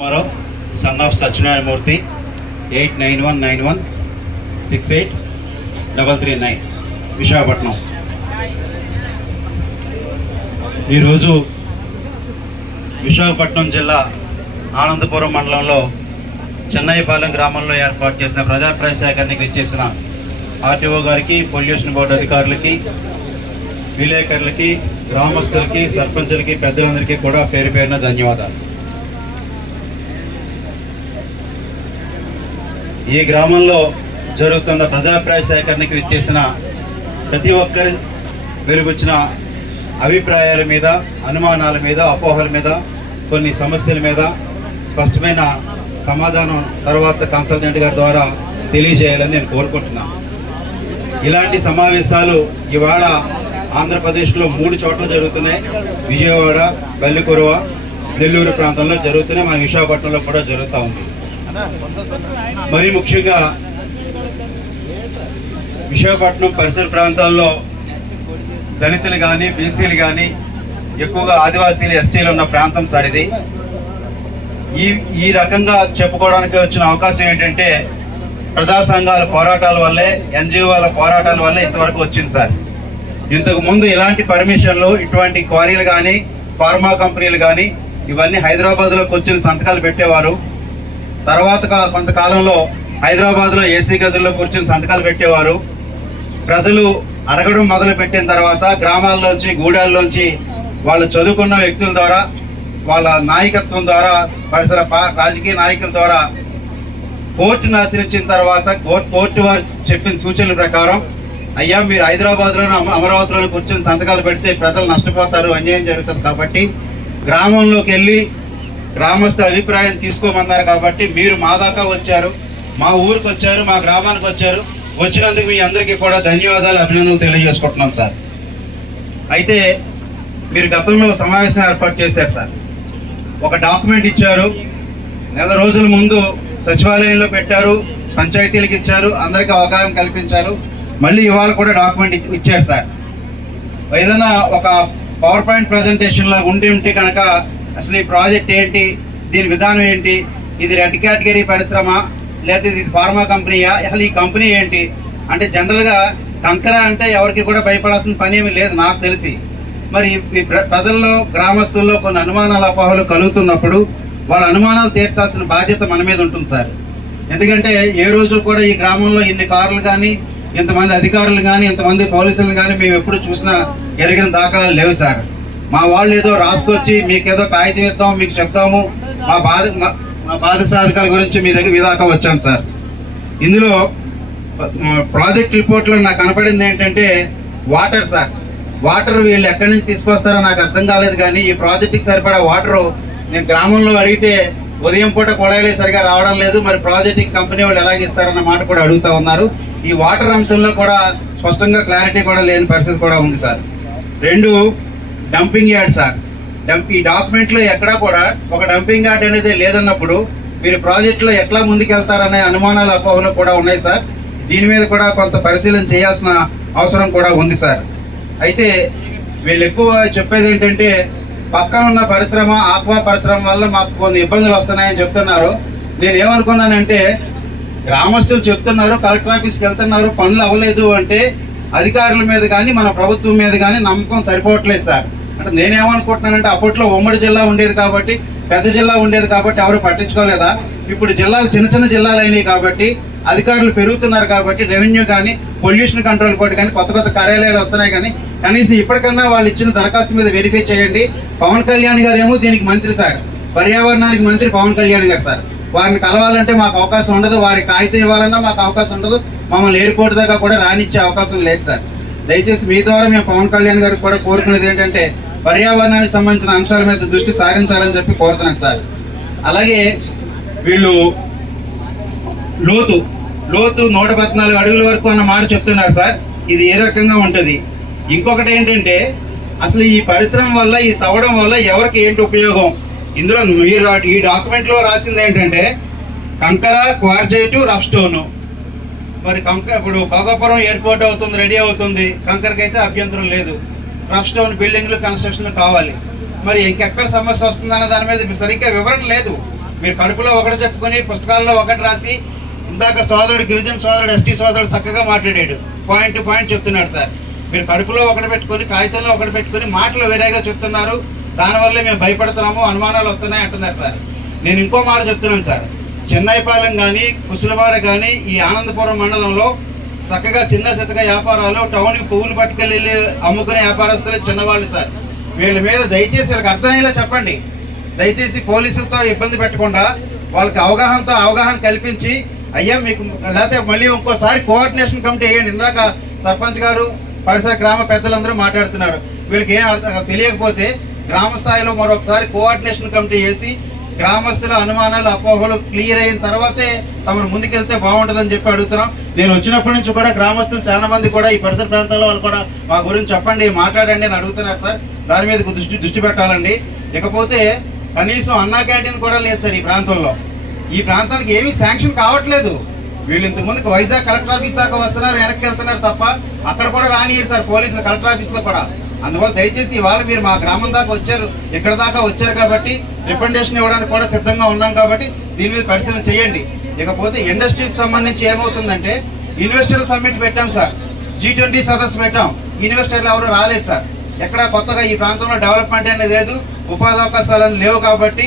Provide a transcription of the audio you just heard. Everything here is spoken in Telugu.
son of Satyanarayana Murthy 8919168339 Visakhapatnam. ఈరోజు విశాఖపట్నం జిల్లా ఆనందపురం మండలంలో చెన్నైపాలెం గ్రామంలో ఏర్పాటు చేసిన ప్రజాప్రాయ సేకరణకి ఇచ్చేసిన ఆర్టీఓ గారికి, పొల్యూషన్ బోర్డు అధికారులకి, విలేకరులకి, గ్రామస్తులకి, సర్పంచులకి, పెద్దలందరికీ కూడా పేరు పేరున ధన్యవాదాలు. ఈ గ్రామంలో జరుగుతున్న ప్రజాప్రాయ సేకరణకి ఇచ్చేసిన ప్రతి ఒక్కరి వెలుగుచ్చిన అభిప్రాయాల మీద, అనుమానాల మీద, అపోహల మీద, కొన్ని సమస్యల మీద స్పష్టమైన సమాధానం తర్వాత కన్సల్టెంట్ గారి ద్వారా తెలియజేయాలని నేను కోరుకుంటున్నాను. ఇలాంటి సమావేశాలు ఇవాళ ఆంధ్రప్రదేశ్లో 3 చోట్ల జరుగుతున్నాయి. విజయవాడ, బెల్లికురువ, నెల్లూరు ప్రాంతంలో జరుగుతున్నాయి. మన విశాఖపట్నంలో కూడా జరుగుతూ ఉంది. మరి ముఖ్యంగా విశాఖపట్నం పరిసర ప్రాంతాల్లో దళితులు కానీ, బీసీలు కానీ, ఎక్కువగా ఆదివాసీలు, ఎస్టీలు ఉన్న ప్రాంతం సార్ ఇది. ఈ రకంగా చెప్పుకోవడానికి వచ్చిన అవకాశం ఏంటంటే ప్రజా సంఘాల పోరాటాల వల్లే, ఎన్జిఓల పోరాటాల వల్లే ఇంతవరకు వచ్చింది సార్. ఇంతకు ముందు ఇలాంటి పర్మిషన్లు, ఇటువంటి క్వారీలు కానీ, ఫార్మా కంపెనీలు కానీ ఇవన్నీ హైదరాబాద్లో కూర్చుని సంతకాలు పెట్టేవారు. తర్వాత కొంతకాలంలో హైదరాబాద్లో ఏసీ గదుల్లో కూర్చుని సంతకాలు పెట్టేవారు. ప్రజలు అడగడం మొదలు పెట్టిన తర్వాత గ్రామాల్లోంచి, గూడాల్లోంచి వాళ్ళు చదువుకున్న వ్యక్తుల ద్వారా, వాళ్ళ నాయకత్వం ద్వారా, పరిసర రాజకీయ నాయకుల ద్వారా కోర్టును ఆశ్రయించిన తర్వాత కోర్టు వారు చెప్పిన సూచనల ప్రకారం, అయ్యా మీరు హైదరాబాద్లోనూ అమరావతిలోనూ కూర్చొని సంతకాలు పెడితే ప్రజలు నష్టపోతారు, అన్యాయం జరుగుతుంది కాబట్టి గ్రామంలోకి వెళ్ళి గ్రామస్తుల అభిప్రాయం తీసుకోమన్నారు. కాబట్టి మీరు మా దాకా వచ్చారు, మా ఊరికి వచ్చారు, మా గ్రామానికి వచ్చారు. వచ్చినందుకు మీ అందరికీ కూడా ధన్యవాదాలు, అభినందనలు తెలియజేసుకుంటున్నాం సార్. అయితే మీరు గతంలో సమావేశం ఏర్పాటు చేశారు సార్. ఒక డాక్యుమెంట్ ఇచ్చారు, నెల రోజుల ముందు సచివాలయంలో పెట్టారు, పంచాయతీలకు ఇచ్చారు, అందరికీ అవగాహన కల్పించారు. మళ్ళీ ఇవాళ కూడా డాక్యుమెంట్ ఇచ్చారు సార్. ఏదైనా ఒక పవర్ పాయింట్ ప్రజెంటేషన్ లాగా ఉంటే కనుక అసలు ఈ ప్రాజెక్ట్ ఏంటి, దీని విధానం ఏంటి, ఇది రెడ్ కేటగిరీ పరిశ్రమ లేదా ఇది ఫార్మా కంపెనీయా, అసలు ఈ కంపెనీ ఏంటి అంటే జనరల్గా కంకర అంటే ఎవరికి కూడా భయపడాల్సిన పని ఏమీ లేదు నాకు తెలిసి. మరి ఈ ప్రజల్లో, గ్రామస్తుల్లో కొన్ని అనుమానాల, అపోహలు కలుగుతున్నప్పుడు వాళ్ళ అనుమానాలు తీర్చాల్సిన బాధ్యత మన మీద ఉంటుంది సార్. ఎందుకంటే ఏ రోజు కూడా ఈ గ్రామంలో ఇన్ని కార్లు కానీ, ఇంతమంది అధికారులు కానీ, ఇంతమంది పోలీసులు కానీ మేము ఎప్పుడు చూసినా ఎరిగిన దాఖలాలు లేవు సార్. మా వాళ్ళు ఏదో రాసుకొచ్చి మీకేదో కాగితం ఇద్దాం, మీకు చెప్తాము, మా బాధ సాధకాల గురించి మీ దాకా వచ్చాం సార్. ఇందులో ప్రాజెక్ట్ రిపోర్ట్లో నాకు కనపడింది ఏంటంటే వాటర్ సార్. వాటర్ వీళ్ళు ఎక్కడి నుంచి తీసుకొస్తారో నాకు అర్థం కాలేదు. కానీ ఈ ప్రాజెక్ట్కి సరిపడా వాటరు నేను గ్రామంలో అడిగితే ఉదయం పూట కొడాయిలే సరిగా రావడం లేదు. మరి ప్రాజెక్ట్ కంపెనీ వాళ్ళు ఎలాగిస్తారన్న మాట కూడా అడుగుతా ఉన్నారు. ఈ వాటర్ అంశంలో కూడా స్పష్టంగా క్లారిటీ కూడా లేని పరిస్థితి కూడా ఉంది సార్. 2 dumping yard sir. ఈ డాక్యుమెంట్లో ఎక్కడా కూడా ఒక డంపింగ్ యార్డ్ అనేది లేదన్నప్పుడు మీరు ప్రాజెక్టులో ఎట్లా ముందుకెళ్తారనే అనుమానాలు, అపోహలు కూడా ఉన్నాయి సార్. దీని మీద కూడా కొంత పరిశీలన చేయాల్సిన అవసరం కూడా ఉంది సార్. అయితే వీళ్ళు ఎక్కువ చెప్పేది ఏంటంటే పక్కన ఉన్న పరిశ్రమ, ఆక్వా పరిశ్రమ వల్ల మాకు కొన్ని ఇబ్బందులు వస్తున్నాయని చెప్తున్నారు. నేను ఏమనుకున్నానంటే గ్రామస్తులు చెప్తున్నారు, కలెక్టర్ ఆఫీస్కి వెళ్తున్నారు, పనులు అవ్వలేదు అంటే అధికారుల మీద కానీ, మన ప్రభుత్వం మీద కానీ నమ్మకం సరిపోవట్లేదు సార్. అంటే నేనేమనుకుంటున్నానంటే అప్పట్లో ఉమ్మడి జిల్లా ఉండేది కాబట్టి, పెద్ద జిల్లా ఉండేది కాబట్టి ఎవరు పట్టించుకోలేదా? ఇప్పుడు జిల్లాలు చిన్న చిన్న జిల్లాలు అయినాయి కాబట్టి, అధికారులు పెరుగుతున్నారు కాబట్టి, రెవెన్యూ కానీ, పొల్యూషన్ కంట్రోల్ బోర్డు కానీ కొత్త కొత్త కార్యాలయాలు వస్తున్నాయి. కానీ కనీసం ఇప్పటికన్నా వాళ్ళు ఇచ్చిన దరఖాస్తు మీద వెరిఫై చేయండి. పవన్ కళ్యాణ్ గారు ఏమో దీనికి మంత్రి సార్, పర్యావరణానికి మంత్రి పవన్ కళ్యాణ్ గారు సార్. వారిని కలవాలంటే మాకు అవకాశం ఉండదు, వారికి కాగితం ఇవ్వాలన్నా మాకు అవకాశం ఉండదు, మమ్మల్ని ఎయిర్పోర్ట్ దాకా కూడా రానిచ్చే అవకాశం లేదు సార్. దయచేసి మీ ద్వారా మేము పవన్ కళ్యాణ్ గారికి కూడా కోరుకునేది ఏంటంటే పర్యావరణానికి సంబంధించిన అంశాల మీద దృష్టి సారించాలని చెప్పి కోరుతున్నాను సార్. అలాగే వీళ్ళు లోతు 114 అడుగుల వరకు అన్న మాట చెప్తున్నారు సార్. ఇది ఏ రకంగా ఉంటుంది? ఇంకొకటి ఏంటంటే అసలు ఈ పరిశ్రమ వల్ల, ఈ తవ్వడం వల్ల ఎవరికి ఏంటి ఉపయోగం? ఇందులో మీరు ఈ డాక్యుమెంట్లో రాసింది ఏంటంటే కంకర, క్వార్జైట్, రఫ్ స్టోను. మరి కంకర ఇప్పుడు భోగాపురం ఎయిర్పోర్ట్ అవుతుంది, రెడీ అవుతుంది, కంకరకైతే అభ్యంతరం లేదు. రఫ్ స్టోన్ బిల్డింగ్లు, కన్స్ట్రక్షన్ కావాలి. మరి ఇంకెక్కడ సమస్య వస్తుందన్న దాని మీద సరిగ్గా వివరణ లేదు. మీరు కడుపులో ఒకటి చెప్పుకొని పుస్తకాల్లో ఒకటి రాసి, ఇందాక సోదరుడు గిరిజన సోదరుడు ఎస్టీ సోదరుడు చక్కగా మాట్లాడాడు, పాయింట్ టు పాయింట్ చెప్తున్నాడు సార్. మీరు కడుపులో ఒకటి పెట్టుకొని కాగితంలో ఒకటి పెట్టుకొని మాటలు వేరేగా చెప్తున్నారు, దానివల్లే మేము భయపడుతున్నాము, అనుమానాలు వస్తున్నాయి అంటున్నారు సార్. నేను ఇంకో మాట చెప్తున్నాను సార్, చెన్నైపాలెం కానీ కుసులవాడ కానీ ఈ ఆనందపురం మండలంలో చక్కగా చిన్న చిత్తగా వ్యాపారాలు, టౌన్కి పువ్వులు పట్టుకెళ్ళి అమ్ముకునే వ్యాపారస్తులే చిన్నవాళ్ళు సార్. వీళ్ళ మీద దయచేసి వీళ్ళకి అర్థమయ్యేలా చెప్పండి. దయచేసి పోలీసులతో ఇబ్బంది పెట్టకుండా వాళ్ళకి అవగాహన కల్పించి, అయ్యా మీకు లేకపోతే మళ్ళీ ఇంకోసారి కోఆర్డినేషన్ కమిటీ వేయండి. ఇందాక సర్పంచ్ గారు పరిసర గ్రామ పెద్దలందరూ మాట్లాడుతున్నారు. వీళ్ళకి ఏం తెలియకపోతే గ్రామ స్థాయిలో మరొకసారి కోఆర్డినేషన్ కమిటీ వేసి గ్రామస్తుల అనుమానాలు అపోహలు క్లియర్ అయిన తర్వాతే తమను ముందుకెళ్తే బాగుంటుందని చెప్పి అడుగుతున్నాం. నేను వచ్చినప్పటి నుంచి కూడా గ్రామస్తులు చాలా మంది కూడా ఈ పరిసర ప్రాంతాల్లో వాళ్ళు కూడా మా గురించి చెప్పండి, మాట్లాడండి అని అడుగుతున్నారు సార్. దాని మీద దృష్టి పెట్టాలండి. ఇకపోతే కనీసం అన్నా క్యాంటీన్ కూడా లేదు సార్ ఈ ప్రాంతంలో. ఈ ప్రాంతానికి ఏమీ శాంక్షన్ కావట్లేదు. వీళ్ళు ఇంతకుముందుకు వైజాగ్ కలెక్టర్ ఆఫీస్ దాకా వస్తున్నారు, వెనక్కి వెళ్తున్నారు తప్ప అక్కడ కూడా రానియరు సార్ పోలీసులు, కలెక్టర్ ఆఫీస్లో కూడా. అందువల్ల దయచేసి ఇవాళ మీరు మా గ్రామం దాకా వచ్చారు, ఇక్కడ దాకా వచ్చారు కాబట్టి రికమెండేషన్ ఇవ్వడానికి కూడా సిద్ధంగా ఉన్నాం కాబట్టి దీని మీద పరిశీలన చేయండి. ఇకపోతే ఇండస్ట్రీస్ సంబంధించి ఏమవుతుందంటే, ఇన్వెస్టర్ల సమ్మిట్ పెట్టాం సార్, G20 సదస్సు పెట్టాం, ఇన్వెస్టర్లు ఎవరు రాలేదు సార్. ఎక్కడ కొత్తగా ఈ ప్రాంతంలో డెవలప్మెంట్ అనేది లేదు, ఉపాధి అవకాశాలు లేవు కాబట్టి